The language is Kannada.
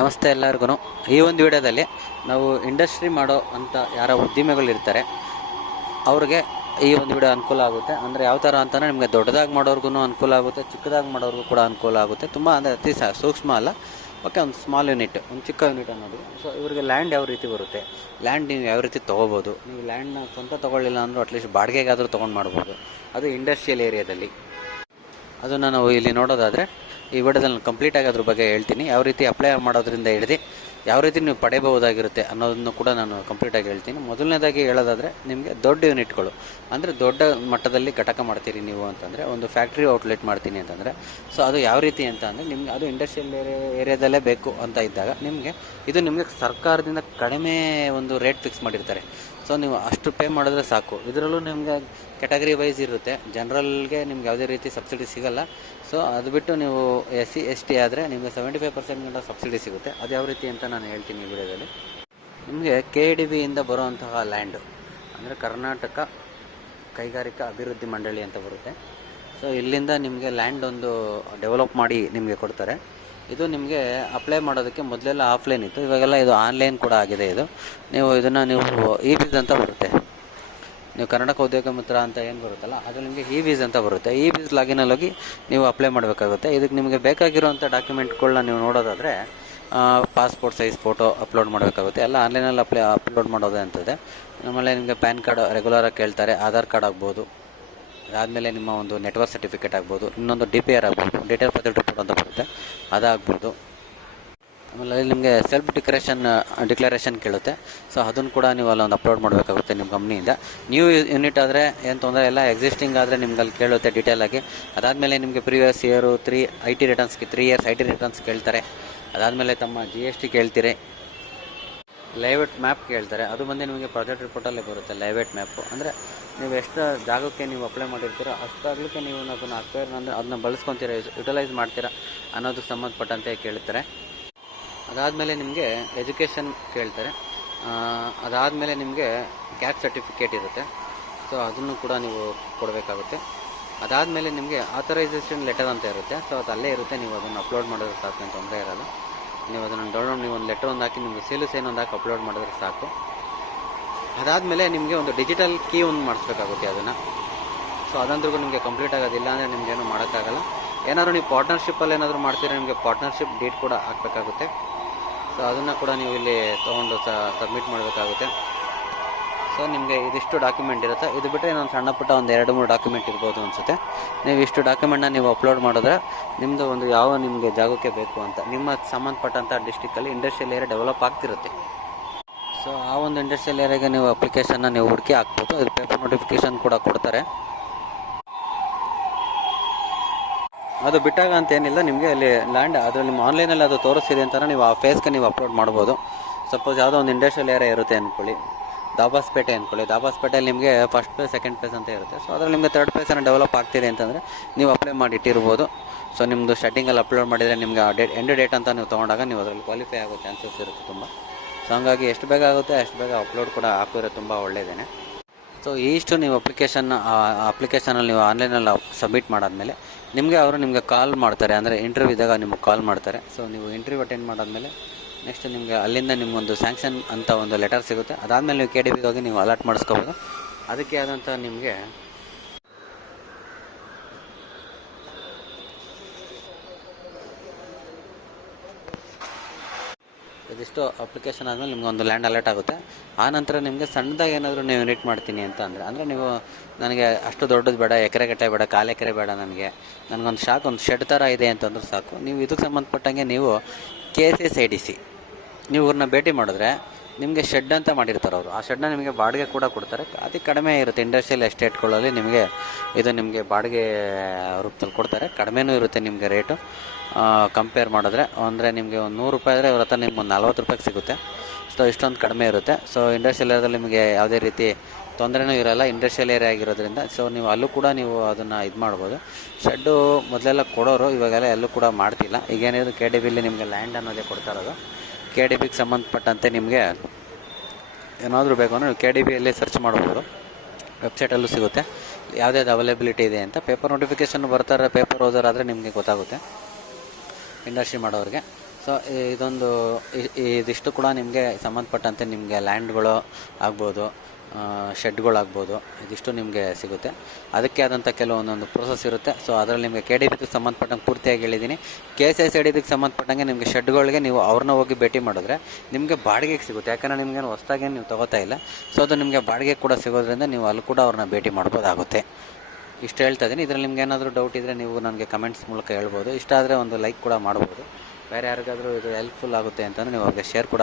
ನಮಸ್ತೆ ಎಲ್ಲರಿಗೂ ಈ ಒಂದು ವಿಡಿಯೋದಲ್ಲಿ ನಾವು ಇಂಡಸ್ಟ್ರಿ ಮಾಡೋ ಅಂತ ಯಾರ ಉದ್ಯಮಿಗಳು ಇರ್ತಾರೆ ಅವ್ರಿಗೆ ಈ ಒಂದು ವಿಡಿಯೋ ಅನುಕೂಲ ಆಗುತ್ತೆ. ಅಂದರೆ ಯಾವ ಥರ ಅಂತಲೇ ನಿಮಗೆ ದೊಡ್ಡದಾಗಿ ಮಾಡೋರ್ಗು ಅನುಕೂಲ ಆಗುತ್ತೆ, ಚಿಕ್ಕದಾಗಿ ಮಾಡೋರ್ಗೂ ಕೂಡ ಅನುಕೂಲ ಆಗುತ್ತೆ. ತುಂಬ ಅಂದರೆ ಅತಿ ಸೂಕ್ಷ್ಮ ಅಲ್ಲ, ಓಕೆ, ಒಂದು ಸ್ಮಾಲ್ ಯೂನಿಟ್ ಒಂದು ಚಿಕ್ಕ ಯೂನಿಟ್ ಅನ್ನೋದು. ಸೊ ಇವರಿಗೆ ಲ್ಯಾಂಡ್ ಯಾವ ರೀತಿ ಬರುತ್ತೆ? ಲ್ಯಾಂಡ್ ನೀವು ಯಾವ ರೀತಿ ತೊಗೋಬೋದು? ನೀವು ಲ್ಯಾಂಡ್ನ ಸ್ವಂತ ತೊಗೊಳ್ಳಿಲ್ಲ ಅಂದರೂ ಅಟ್ಲೀಸ್ಟ್ ಬಾಡಿಗೆಗಾದರೂ ತೊಗೊಂಡು ಮಾಡ್ಬೋದು. ಅದು ಇಂಡಸ್ಟ್ರಿಯಲ್ ಏರಿಯಾದಲ್ಲಿ ಅದನ್ನು ನಾವು ಇಲ್ಲಿ ನೋಡೋದಾದರೆ ಈ ವಿಡಿಯೋದಲ್ಲಿ ಕಂಪ್ಲೀಟಾಗಿ ಅದ್ರ ಬಗ್ಗೆ ಹೇಳ್ತೀನಿ. ಯಾವ ರೀತಿ ಅಪ್ಲೈ ಮಾಡೋದ್ರಿಂದ ಹಿಡಿದು ಯಾವ ರೀತಿ ನೀವು ಪಡೆಯಬಹುದಾಗಿರುತ್ತೆ ಅನ್ನೋದನ್ನು ಕೂಡ ನಾನು ಕಂಪ್ಲೀಟಾಗಿ ಹೇಳ್ತೀನಿ. ಮೊದಲನೇದಾಗಿ ಹೇಳೋದಾದರೆ ನಿಮಗೆ ದೊಡ್ಡ ಯೂನಿಟ್ಗಳು ಅಂದರೆ ದೊಡ್ಡ ಮಟ್ಟದಲ್ಲಿ ಘಟಕ ಮಾಡ್ತೀರಿ ನೀವು ಅಂತಂದರೆ ಒಂದು ಫ್ಯಾಕ್ಟ್ರಿ ಔಟ್ಲೆಟ್ ಮಾಡ್ತೀನಿ ಅಂತಂದರೆ. ಸೊ ಅದು ಯಾವ ರೀತಿ ಅಂತ ಅಂದರೆ ನಿಮ್ಗೆ ಅದು ಇಂಡಸ್ಟ್ರಿಯಲ್ ಏರಿಯಾ ಏರಿಯಾದಲ್ಲೇ ಬೇಕು ಅಂತ ಇದ್ದಾಗ ನಿಮಗೆ, ಇದು ನಿಮಗೆ ಸರ್ಕಾರದಿಂದ ಕಡಿಮೆ ಒಂದು ರೇಟ್ ಫಿಕ್ಸ್ ಮಾಡಿರ್ತಾರೆ. ಸೊ ನೀವು ಅಷ್ಟು ಪೇ ಮಾಡಿದ್ರೆ ಸಾಕು. ಇದರಲ್ಲೂ ನಿಮಗೆ ಕ್ಯಾಟಗರಿ ವೈಸ್ ಇರುತ್ತೆ. ಜನರಲ್ಗೆ ನಿಮ್ಗೆ ಯಾವುದೇ ರೀತಿ ಸಬ್ಸಿಡಿ ಸಿಗಲ್ಲ. ಸೊ ಅದು ಬಿಟ್ಟು ನೀವು ಎಸ್ ಸಿ ಎಸ್ ಟಿ ಆದರೆ ನಿಮಗೆ ಸೆವೆಂಟಿ ಫೈವ್ ಪರ್ಸೆಂಟ್ ಸಬ್ಸಿಡಿ ಸಿಗುತ್ತೆ. ಅದು ಯಾವ ರೀತಿ ಅಂತ ನಾನು ಹೇಳ್ತೀನಿ ಈ ವಿಡಿಯೋದಲ್ಲಿ. ನಿಮಗೆ ಕೆ ಡಿ ಬಿಯಿಂದ ಬರುವಂತಹ ಲ್ಯಾಂಡು ಅಂದರೆ ಕರ್ನಾಟಕ ಕೈಗಾರಿಕಾ ಅಭಿವೃದ್ಧಿ ಮಂಡಳಿ ಅಂತ ಬರುತ್ತೆ. ಸೊ ಇಲ್ಲಿಂದ ನಿಮಗೆ ಲ್ಯಾಂಡ್ ಒಂದು ಡೆವಲಪ್ ಮಾಡಿ ನಿಮಗೆ ಕೊಡ್ತಾರೆ. ಇದು ನಿಮಗೆ ಅಪ್ಲೈ ಮಾಡೋದಕ್ಕೆ ಮೊದಲೆಲ್ಲ ಆಫ್ಲೈನ್ ಇತ್ತು. ಇವಾಗೆಲ್ಲ ಇದು ಆನ್ಲೈನ್ ಕೂಡ ಆಗಿದೆ ಇದು. ನೀವು ಇದನ್ನು ನೀವು ಇ ವೀಸ್ ಅಂತ ಬರುತ್ತೆ. ನೀವು ಕರ್ನಾಟಕ ಉದ್ಯೋಗ ಮಿತ್ರ ಅಂತ ಏನು ಬರುತ್ತಲ್ಲ, ಅದು ನಿಮಗೆ ಇ ವೀಸ್ ಅಂತ ಬರುತ್ತೆ. ಇ ವೀಸ್ ಲಾಗಿನಲ್ಲಿ ಹೋಗಿ ನೀವು ಅಪ್ಲೈ ಮಾಡಬೇಕಾಗುತ್ತೆ. ಇದಕ್ಕೆ ನಿಮಗೆ ಬೇಕಾಗಿರುವಂಥ ಡಾಕ್ಯುಮೆಂಟ್ಗಳನ್ನ ನೀವು ನೋಡೋದಾದರೆ ಪಾಸ್ಪೋರ್ಟ್ ಸೈಜ್ ಫೋಟೋ ಅಪ್ಲೋಡ್ ಮಾಡಬೇಕಾಗುತ್ತೆ. ಎಲ್ಲ ಆನ್ಲೈನಲ್ಲಿ ಅಪ್ಲೈ ಅಪ್ಲೋಡ್ ಮಾಡೋದೇ ಅಂತದೆ. ಆಮೇಲೆ ನಿಮಗೆ ಪ್ಯಾನ್ ಕಾರ್ಡ್ ರೆಗ್ಯುಲರಾಗಿ ಕೇಳ್ತಾರೆ, ಆಧಾರ್ ಕಾರ್ಡ್ ಆಗ್ಬೋದು, ಅದಾದಮೇಲೆ ನಿಮ್ಮ ಒಂದು ನೆಟ್ವರ್ಕ್ ಸರ್ಟಿಫಿಕೇಟ್ ಆಗ್ಬೋದು, ಇನ್ನೊಂದು ಡಿ ಪಿ ಆರ್ ಆಗ್ಬೋದು ಡೀಟೇಲ್ ಬರ್ತ್ ರಿಪೋರ್ಟ್ ಅಂತ ಬರುತ್ತೆ. ಅದಾಗ್ಬೋದು ಆಮೇಲೆ ಅಲ್ಲಿ ನಿಮಗೆ ಸೆಲ್ಫ್ ಡಿಕ್ಲರೇಷನ್ ಡಿಕ್ಲರೇಷನ್ ಕೇಳುತ್ತೆ. ಸೊ ಅದನ್ನು ಕೂಡ ನೀವು ಅಲ್ಲೊಂದು ಅಪ್ಲೋಡ್ ಮಾಡಬೇಕಾಗುತ್ತೆ ನಿಮ್ಮ ಕಂಪ್ನಿಯಿಂದ ನ್ಯೂ ಯೂನಿಟ್ ಆದರೆ ಏನು ತೊಂದರೆ ಇಲ್ಲ ಎಕ್ಸಿಸ್ಟಿಂಗ್ ಆದರೆ ನಿಮ್ಗೆ ಅಲ್ಲಿ ಕೇಳುತ್ತೆ ಡೀಟೇಲ್ ಆಗಿ. ಅದಾದಮೇಲೆ ನಿಮಗೆ previous year three I T ರಿಟರ್ನ್ಸ್ಗೆ three years I T returns ಕೇಳ್ತಾರೆ. ಅದಾದಮೇಲೆ ತಮ್ಮ ಜಿ ಎಸ್ ಟಿ ಕೇಳ್ತೀರಿ. ಲೈವೇಟ್ ಮ್ಯಾಪ್ ಕೇಳ್ತಾರೆ. ಅದು ಬಂದು ನಿಮಗೆ ಪ್ರಾಜೆಕ್ಟ್ ರಿಪೋರ್ಟಲ್ಲೇ ಬರುತ್ತೆ ಲೈವೇಟ್ ಮ್ಯಾಪು ಅಂದರೆ ನೀವು ಎಷ್ಟು ಜಾಗಕ್ಕೆ ನೀವು ಅಪ್ಲೈ ಮಾಡಿರ್ತೀರೋ ಅಷ್ಟಾಗಲಿಕ್ಕೆ ನೀವು ಅದನ್ನು ಅಕ್ವೈರ್ ಅಂದರೆ ಅದನ್ನ ಬಳಸ್ಕೊತೀರಾ ಯುಟಿಲೈಸ್ ಮಾಡ್ತೀರಾ ಅನ್ನೋದಕ್ಕೆ ಸಂಬಂಧಪಟ್ಟಂತೆ ಕೇಳ್ತಾರೆ. ಅದಾದಮೇಲೆ ನಿಮಗೆ ಎಜುಕೇಷನ್ ಕೇಳ್ತಾರೆ. ಅದಾದಮೇಲೆ ನಿಮಗೆ ಕ್ಯಾಪ್ ಸರ್ಟಿಫಿಕೇಟ್ ಇರುತ್ತೆ. ಸೊ ಅದನ್ನು ಕೂಡ ನೀವು ಕೊಡಬೇಕಾಗುತ್ತೆ. ಅದಾದಮೇಲೆ ನಿಮಗೆ ಆಥರೈಸೇಷನ್ ಲೆಟರ್ ಅಂತ ಇರುತ್ತೆ. ಸೊ ಅದು ಅಲ್ಲೇ ಇರುತ್ತೆ. ನೀವು ಅದನ್ನು ಅಪ್ಲೋಡ್ ಮಾಡೋದು ಸಾಕು ತೊಂದರೆ ಇರಲ್ಲ. ನೀವು ಅದನ್ನು ಡೌನ್ಲೋಡ್ ನೀವು ಒಂದು ಲೆಟರ್ ಒಂದು ಹಾಕಿ ನಿಮಗೆ ಸೇಲು ಸೈನ್ ಒಂದು ಹಾಕಿ ಅಪ್ಲೋಡ್ ಮಾಡಿದ್ರೆ ಸಾಕು. ಅದಾದಮೇಲೆ ನಿಮಗೆ ಒಂದು ಡಿಜಿಟಲ್ ಕೀ ಒಂದು ಮಾಡಿಸ್ಬೇಕಾಗುತ್ತೆ ಅದನ್ನು. ಸೊ ಅದಂದ್ರೂ ನಿಮಗೆ ಕಂಪ್ಲೀಟ್ ಆಗೋದಿಲ್ಲ ಅಂದರೆ ನಿಮಗೇನು ಮಾಡೋಕ್ಕಾಗಲ್ಲ. ಏನಾದರೂ ನೀವು ಪಾರ್ಟ್ನರ್ಶಿಪ್ಪಲ್ಲಿ ಏನಾದರೂ ಮಾಡ್ತೀರಾ, ನಿಮಗೆ ಪಾರ್ಟ್ನರ್ಶಿಪ್ ಡೇಟ್ ಕೂಡ ಹಾಕಬೇಕಾಗುತ್ತೆ. ಸೊ ಅದನ್ನು ಕೂಡ ನೀವು ಇಲ್ಲಿ ತೊಗೊಂಡು ಸಬ್ಮಿಟ್ ಮಾಡಬೇಕಾಗುತ್ತೆ. ಸೊ ನಿಮಗೆ ಇದಿಷ್ಟು ಡಾಕ್ಯುಮೆಂಟ್ ಇರುತ್ತೆ. ಇದು ಬಿಟ್ಟರೆ ಇನ್ನೊಂದು ಸಣ್ಣ ಪುಟ್ಟ ಒಂದು ಎರಡು ಮೂರು ಡಾಕ್ಯುಮೆಂಟ್ ಇರ್ಬೋದು ಅನಿಸುತ್ತೆ. ನೀವು ಇಷ್ಟು ಡಾಕ್ಯುಮೆಂಟ್ನ ನೀವು ಅಪ್ಲೋಡ್ ಮಾಡಿದ್ರೆ ನಿಮ್ಮದು ಒಂದು ಯಾವ ನಿಮಗೆ ಜಾಗಕ್ಕೆ ಬೇಕು ಅಂತ, ನಿಮ್ಮ ಸಂಬಂಧಪಟ್ಟಂಥ ಡಿಸ್ಟಿಕಲ್ಲಿ ಇಂಡಸ್ಟ್ರಿಯಲ್ ಏರಿಯಾ ಡೆವಲಪ್ ಆಗ್ತಿರುತ್ತೆ. ಸೊ ಆ ಒಂದು ಇಂಡಸ್ಟ್ರಿಯಲ್ ಏರಿಯಾಗೆ ನೀವು ಅಪ್ಲಿಕೇಶನ್ನ ನೀವು ಹುಡುಕಿ ಹಾಕ್ಬೋದು. ಅದು ಪೇಪರ್ ನೋಟಿಫಿಕೇಶನ್ ಕೂಡ ಕೊಡ್ತಾರೆ. ಅದು ಬಿಟ್ಟಾಗ ಅಂತ ಏನಿಲ್ಲ. ನಿಮಗೆ ಅಲ್ಲಿ ಲ್ಯಾಂಡ್ ಅದರಲ್ಲಿ ನಿಮ್ಮ ಆನ್ಲೈನಲ್ಲಿ ಅದು ತೋರಿಸಿದೆ ಅಂತ ನೀವು ಆ ಫೇಸ್ಗೆ ನೀವು ಅಪ್ಲೋಡ್ ಮಾಡ್ಬೋದು. ಸಪೋಸ್ ಯಾವುದೋ ಒಂದು ಇಂಡಸ್ಟ್ರಿಯಲ್ ಏರಿಯಾ ಇರುತ್ತೆ ಅಂದ್ಕೊಳ್ಳಿ. ದಾಬಾಸ್ಪೇಟೆ ಅಂದ್ಕೊಳ್ಳಿ. ದಾಬಾಸ್ಪೇಟೆಯಲ್ಲಿ ನಿಮಗೆ ಫಸ್ಟ್ ಪ್ಲೇಸ್ ಸೆಕೆಂಡ್ ಪ್ಲೇಸ್ ಅಂತ ಇರುತ್ತೆ. ಸೊ ಅದರಲ್ಲಿ ನಿಮಗೆ ತರ್ಡ್ ಪೇಸನ್ನು ಡೆವಲಪ್ ಆಗ್ತಿದೆ ಅಂತಂದರೆ ನೀವು ಅಪ್ಲೈ ಮಾಡಿ ಇಟ್ಟಿರ್ಬೋದು. ಸೊ ನಿಮ್ಮದು ಸ್ಟಾರ್ಟಿಂಗಲ್ಲಿ ಅಪ್ಲೋಡ್ ಮಾಡಿದರೆ ನಿಮಗೆ ಆ ಡೇಟ್ ಎಂಡ್ ಡೇಟ್ ಅಂತ ನೀವು ತೊಗೊಂಡಾಗ ನೀವು ಅದರಲ್ಲಿ ಕ್ವಾಲಿಫೈ ಆಗೋ ಚಾನ್ಸಸ್ ಇರುತ್ತೆ ತುಂಬ. ಸೊ ಹಂಗಾಗಿ ಎಷ್ಟು ಬೇಗ ಆಗುತ್ತೆ, ಅಷ್ಟು ಬೇಗ ಅಪ್ಲೋಡ್ ಕೂಡ ಹಾಕಿದ್ರೆ ತುಂಬ ಒಳ್ಳೆಯದೇ ಸೊ ಇಷ್ಟು ನೀವು ಅಪ್ಲಿಕೇಶನ್ ಅಪ್ಲಿಕೇಶನಲ್ಲಿ ನೀವು ಆನ್ಲೈನಲ್ಲಿ ಸಬ್ಮಿಟ್ ಮಾಡಾದಮೇಲೆ ನಿಮಗೆ ಅವರು ನಿಮಗೆ ಕಾಲ್ ಮಾಡ್ತಾರೆ. ಅಂದರೆ ಇಂಟರ್ವ್ಯೂ ಇದ್ದಾಗ ನಿಮಗೆ ಕಾಲ್ ಮಾಡ್ತಾರೆ. ಸೊ ನೀವು ಇಂಟರ್ವ್ಯೂ ಅಟೆಂಡ್ ಮಾಡಾದಮೇಲೆ ನೆಕ್ಸ್ಟ್ ನಿಮಗೆ ಅಲ್ಲಿಂದ ನಿಮಗೊಂದು ಸ್ಯಾಂಕ್ಷನ್ ಅಂತ ಒಂದು ಲೆಟರ್ ಸಿಗುತ್ತೆ. ಅದಾದಮೇಲೆ ನೀವು ಕೆ ಡಿ ಬಿಗೆ ಹೋಗಿ ನೀವು ಅಲರ್ಟ್ ಮಾಡಿಸ್ಕೋಬೋದು. ಅದಕ್ಕೆ ಆದಂಥ ನಿಮಗೆ ಇದಿಷ್ಟು ಅಪ್ಲಿಕೇಶನ್ ಆದಮೇಲೆ ನಿಮ್ಗೆ ಒಂದು ಲ್ಯಾಂಡ್ ಅಲರ್ಟ್ ಆಗುತ್ತೆ. ಆ ನಂತರ ನಿಮಗೆ ಸಣ್ಣದಾಗಿ ಏನಾದರೂ ನೀವು ಯೂನಿಟ್ ಮಾಡ್ತೀನಿ ಅಂತ ಅಂದರೆ ಅಂದರೆ ನೀವು ನನಗೆ ಅಷ್ಟು ದೊಡ್ಡದು ಬೇಡ, ಎಕರೆ ಗಟ್ಟೆ ಬೇಡ, ಕಾಲು ಎಕರೆ ಬೇಡ ನನಗೆ. ನನಗೊಂದು ಶಾಕ್, ಒಂದು ಶೆಡ್ ಥರ ಇದೆ ಅಂತಂದ್ರೆ ಸಾಕು. ನೀವು ಇದಕ್ಕೆ ಸಂಬಂಧಪಟ್ಟಂಗೆ ನೀವು K S S I D C ನೀವು ಇವ್ರನ್ನ ಭೇಟಿ ಮಾಡಿದ್ರೆ ನಿಮಗೆ ಶೆಡ್ ಅಂತ ಮಾಡಿರ್ತಾರೆ ಅವರು. ಆ ಶೆಡ್ನ ನಿಮಗೆ ಬಾಡಿಗೆ ಕೂಡ ಕೊಡ್ತಾರೆ. ಅತಿ ಕಡಿಮೆ ಇರುತ್ತೆ ಇಂಡಸ್ಟ್ರಿಯಲ್ ಎಸ್ಟೇಟ್ಗಳಲ್ಲಿ ನಿಮಗೆ ಇದು ನಿಮಗೆ ಬಾಡಿಗೆ ರೂಪದಲ್ಲಿ ಕೊಡ್ತಾರೆ. ಕಡಿಮೆನೂ ಇರುತ್ತೆ ನಿಮಗೆ ರೇಟು ಕಂಪೇರ್ ಮಾಡಿದ್ರೆ ಅಂದರೆ ನಿಮಗೆ ಒಂದು ನೂರು ರೂಪಾಯಿ ಆದರೆ ಇವ್ರ ಹತ್ರ ನಿಮ್ಗೆ ಒಂದು ನಲ್ವತ್ತು ರೂಪಾಯಿಗೆ ಸಿಗುತ್ತೆ. ಸೊ ಇಷ್ಟೊಂದು ಕಡಿಮೆ ಇರುತ್ತೆ. ಸೊ ಇಂಡಸ್ಟ್ರಿಯಲ್ ಏರಿಯಾದಲ್ಲಿ ನಿಮಗೆ ಯಾವುದೇ ರೀತಿ ತೊಂದರೆನೂ ಇರೋಲ್ಲ. ಇಂಡಸ್ಟ್ರಿಯಲ್ ಏರಿಯಾ ಆಗಿರೋದ್ರಿಂದ. ಸೊ ನೀವು ಅಲ್ಲೂ ಕೂಡ ನೀವು ಅದನ್ನು ಇದು ಮಾಡ್ಬೋದು. ಶೆಡ್ಡು ಮೊದಲೆಲ್ಲ ಕೊಡೋರು ಇವಾಗೆಲ್ಲ ಎಲ್ಲೂ ಕೂಡ ಮಾಡ್ತಿಲ್ಲ. ಈಗೇನಿದ್ರು ಕೆ ಡಿ ಬಿಲ್ಲಿ ನಿಮಗೆ ಲ್ಯಾಂಡ್ ಅನ್ನೋದೇ ಕೊಡ್ತಾ ಇರೋದು. ಕೆ ಡಿ ಬಿಗೆ ಸಂಬಂಧಪಟ್ಟಂತೆ ನಿಮಗೆ ಏನಾದರೂ ಬೇಕು ಅಂದರೆ ಕೆ ಡಿ ಬಿಯಲ್ಲಿ ಸರ್ಚ್ ಮಾಡ್ಬೋದು. ವೆಬ್ಸೈಟಲ್ಲೂ ಸಿಗುತ್ತೆ. ಯಾವುದ್ಯಾವ್ದು ಅವೈಲೇಬಿಲಿಟಿ ಇದೆ ಅಂತ ಪೇಪರ್ ನೋಟಿಫಿಕೇಷನ್ ಬರ್ತಾರೆ ಪೇಪರ್ ಓದೋರಾದರೆ ನಿಮಗೆ ಗೊತ್ತಾಗುತ್ತೆ. ಇಂಡಸ್ಟ್ರಿ ಮಾಡೋರಿಗೆ. ಸೊ ಇದೊಂದು ಇದಿಷ್ಟು ಕೂಡ ನಿಮಗೆ ಸಂಬಂಧಪಟ್ಟಂತೆ ನಿಮಗೆ ಲ್ಯಾಂಡ್ಗಳು ಆಗ್ಬೋದು. ಶೆಡ್ಗಳಾಗ್ಬೋದು ಇದಿಷ್ಟು ನಿಮಗೆ ಸಿಗುತ್ತೆ. ಅದಕ್ಕೆ ಆದಂಥ ಕೆಲವೊಂದೊಂದು ಪ್ರೋಸೆಸ್ ಇರುತ್ತೆ. ಸೊ ಅದರಲ್ಲಿ ನಿಮಗೆ ಕೆ ಡಿ ಬಿಗೆ ಸಂಬಂಧಪಟ್ಟಂಗೆ ಪೂರ್ತಿಯಾಗಿ ಹೇಳಿದ್ದೀನಿ ಕೆ ಎಸ್ ಎಸ್ ಡಿ ಸಂಬಂಧಪಟ್ಟಂಗೆ ನಿಮಗೆ ಶೆಡ್ಗಳಿಗೆ ನೀವು ಅವ್ರನ್ನ ಹೋಗಿ ಭೇಟಿ ಮಾಡಿದ್ರೆ ನಿಮಗೆ ಬಾಡಿಗೆಗೆ ಸಿಗುತ್ತೆ. ಯಾಕಂದರೆ ನಿಮಗೇನು ಹೊಸ್ದಾಗಿ ನೀವು ತೊಗೋತಾ ಇಲ್ಲ. ಸೊ ಅದು ನಿಮಗೆ ಬಾಡಿಗೆ ಕೂಡ ಸಿಗೋದ್ರಿಂದ ನೀವು ಅಲ್ಲಿ ಕೂಡ ಅವ್ರನ್ನ ಭೇಟಿ ಮಾಡ್ಬೋದಾಗುತ್ತೆ. ಇಷ್ಟು ಹೇಳ್ತಾ ಇದ್ದೀನಿ ಇದರಲ್ಲಿ ನಿಮ್ಗೆ ಏನಾದರೂ ಡೌಟ್ ಇದ್ದರೆ ನೀವು ನನಗೆ ಕಮೆಂಟ್ಸ್ ಮೂಲಕ ಹೇಳ್ಬೋದು. ಇಷ್ಟ ಆದರೆ ಒಂದು ಲೈಕ್ ಕೂಡ ಮಾಡ್ಬೋದು. ಬೇರೆ ಯಾರಿಗಾದರೂ ಇದು ಹೆಲ್ಪ್ಫುಲ್ ಆಗುತ್ತೆ ಅಂತಂದರೆ ನೀವು ಅವ್ರಿಗೆ ಶೇರ್ ಕೂಡ